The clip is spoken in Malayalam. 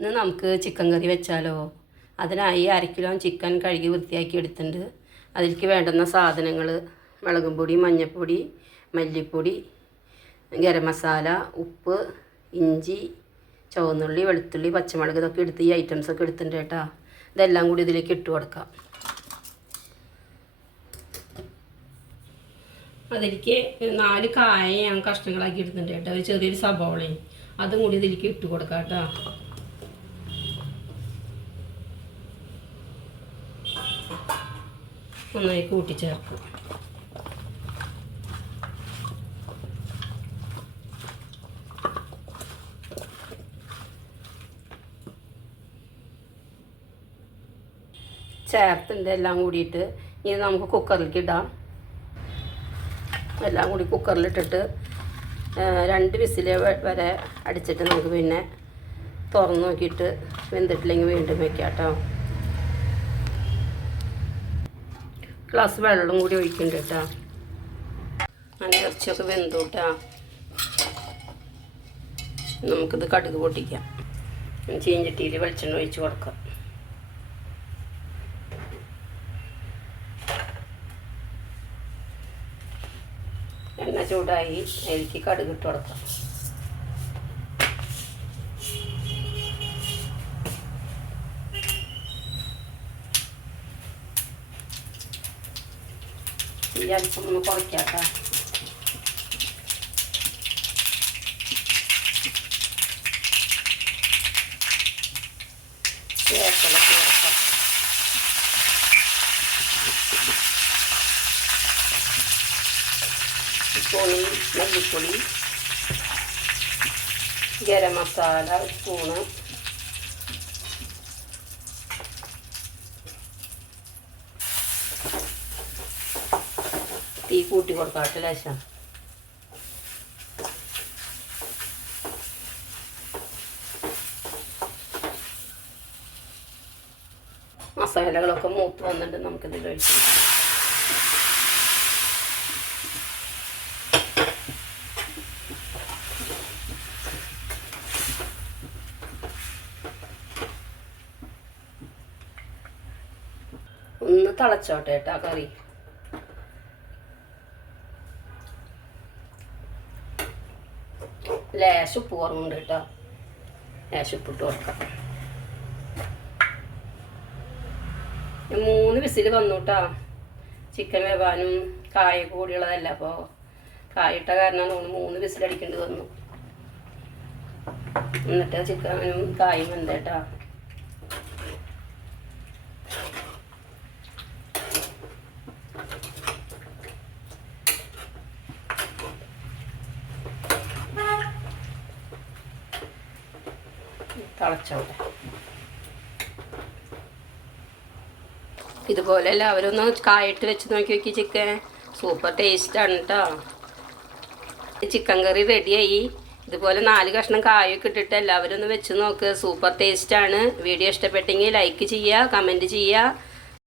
ഇന്ന് നമുക്ക് ചിക്കൻ കറി വെച്ചാലോ. അതിനായി 1/2 കിലോ ചിക്കൻ കഴുകി വൃത്തിയാക്കി എടുത്തിട്ടുണ്ട്. അതിലേക്ക് വേണ്ടുന്ന സാധനങ്ങൾ: മുളകും പൊടി, മഞ്ഞൾപ്പൊടി, മല്ലിപ്പൊടി, ഗരം മസാല, ഉപ്പ്, ഇഞ്ചി, ചുവന്നുള്ളി, വെളുത്തുള്ളി, പച്ചമുളക്, ഇതൊക്കെ എടുത്ത് ഈ ഐറ്റംസൊക്കെ എടുത്തിട്ടുണ്ട് കേട്ടോ. ഇതെല്ലാം കൂടി ഇതിലേക്ക് ഇട്ട് കൊടുക്കാം. അതിലേക്ക് 4 കായ ഞാൻ കഷ്ണങ്ങളാക്കി എടുത്തിട്ടുണ്ട് കേട്ടോ. ഒരു ചെറിയൊരു സബോളയും അതും കൂടി ഇതിലേക്ക് ഇട്ട് കൊടുക്കാം കേട്ടോ. നന്നായി കൂട്ടിച്ചേർക്കുക. ചേർത്തിൻ്റെ എല്ലാം കൂടിയിട്ട് ഇനി നമുക്ക് കുക്കറിലേക്ക് ഇടാം. എല്ലാം കൂടി കുക്കറിലിട്ടിട്ട് 2 വിസിൽ വരെ അടിച്ചിട്ട് നമുക്ക് പിന്നെ തുറന്ന് നോക്കിയിട്ട് വെന്തിട്ടില്ലെങ്കിൽ വീണ്ടും വെക്കാം കേട്ടോ. ഗ്ലാസ് വെള്ളം കൂടി ഒഴിക്കുന്നുണ്ട് കേട്ടോ. അങ്ങനെ ഇറച്ചിയൊക്കെ വെന്തു കേട്ടോ. നമുക്കിത് കടുക് പൊട്ടിക്കാം. ചീഞ്ചട്ടിയിൽ വെളിച്ചെണ്ണ ഒഴിച്ച് കൊടുക്കാം. എണ്ണ ചൂടായി അതിലേക്ക് കടുക് ഇട്ട് കൊടുക്കാം. ഈ അല്പം ഒന്ന് കുറയ്ക്കാം. വേപ്പിലൊക്കെ ചേർക്കാം. സ്പൂണി മല്ലിപ്പൊടി, ഗരം മസാല 1 സ്പൂണ്, തീ കൂട്ടി കൊടുക്കാട്ടെ ലേശം. മസാലകളൊക്കെ മൂത്ത് വന്നിട്ട് നമുക്കിതിൽ ഒഴിച്ച് ഒന്ന് തിളച്ചോട്ടെ കേട്ടോ കറി. ലേശം ഉപ്പ് കുറവുണ്ട് കേട്ടോ. ലേശം ഉപ്പിട്ട് കൊടുക്കാം. 3 വിസിൽ വന്നു കേട്ടോ. ചിക്കൻ വേവാനും കായ കൂടിയുള്ളതല്ല, അപ്പോൾ കായിട്ട കാരണം 3 വിസിലടിക്കേണ്ടി വന്നു. എന്നിട്ട് ചിക്കനും കായും വെന്തേട്ടാ. തിളച്ചോട്ടെ. ഇതുപോലെ എല്ലാവരും ഒന്ന് കായിട്ട് വെച്ച് നോക്കി നോക്കി. ചിക്കൻ സൂപ്പർ ടേസ്റ്റാണ് കേട്ടോ. ചിക്കൻ കറി റെഡിയായി. ഇതുപോലെ 4 കഷ്ണം കായൊക്കെ ഇട്ടിട്ട് എല്ലാവരും ഒന്ന് വെച്ച് നോക്ക്. സൂപ്പർ ടേസ്റ്റാണ്. വീഡിയോ ഇഷ്ടപ്പെട്ടെങ്കിൽ ലൈക്ക് ചെയ്യുക, കമൻറ്റ് ചെയ്യുക.